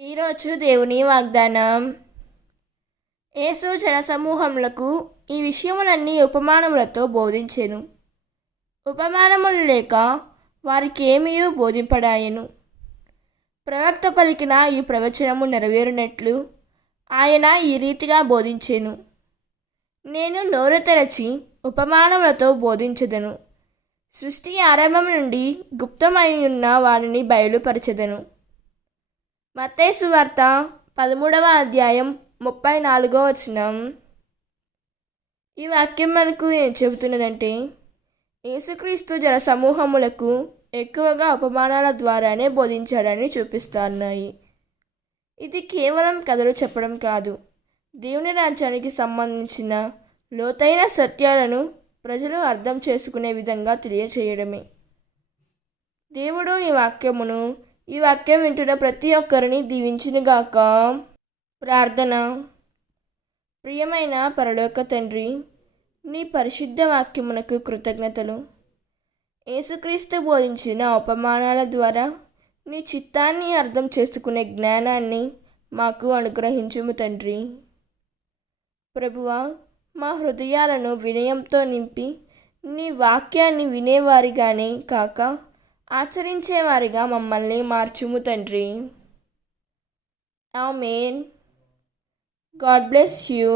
ఈరోజు దేవుని వాగ్దానం. యేసు జనసమూహములకు ఈ విషయములన్నీ ఉపమానములతో బోధించెను. ఉపమానములు లేక వారికి ఏమీయూ బోధింపడాయెను. ప్రవక్త పలికిన ఈ ప్రవచనము నెరవేరునట్లు ఆయన ఈ రీతిగా బోధించెను. నేను నోరు తెరచి ఉపమానములతో బోధించెదను. సృష్టి ఆరంభం నుండి గుప్తమైయున్న వారిని బయలుపరచెదను. మత్తయి సువార్త 13వ అధ్యాయం 34వ వచనం. ఈ వాక్యం మనకు ఏం చెబుతున్నదంటే, యేసుక్రీస్తు జన సమూహములకు ఎక్కువగా ఉపమానాల ద్వారానే బోధించాడని చూపిస్తున్నాయి. ఇది కేవలం కథలు చెప్పడం కాదు, దేవుని రాజ్యానికి సంబంధించిన లోతైన సత్యాలను ప్రజలు అర్థం చేసుకునే విధంగా తెలియచేయడమే. దేవుడు ఈ వాక్యం వింటున్న ప్రతి ఒక్కరిని దీవించునుగాక. ప్రార్థన. ప్రియమైన పరలోక తండ్రి, నీ పరిశుద్ధ వాక్యమునకు కృతజ్ఞతలు. యేసుక్రీస్తు బోధించిన ఉపమానాల ద్వారా నీ చిత్తాన్ని అర్థం చేసుకునే జ్ఞానాన్ని మాకు అనుగ్రహించుము తండ్రి. ప్రభువా, మా హృదయాలను వినయంతో నింపి నీ వాక్యాన్ని వినేవారిగానే కాక ఆచరించేవారిగా మమ్మల్ని మార్చుము తండ్రి. ఆమేన్. God bless you.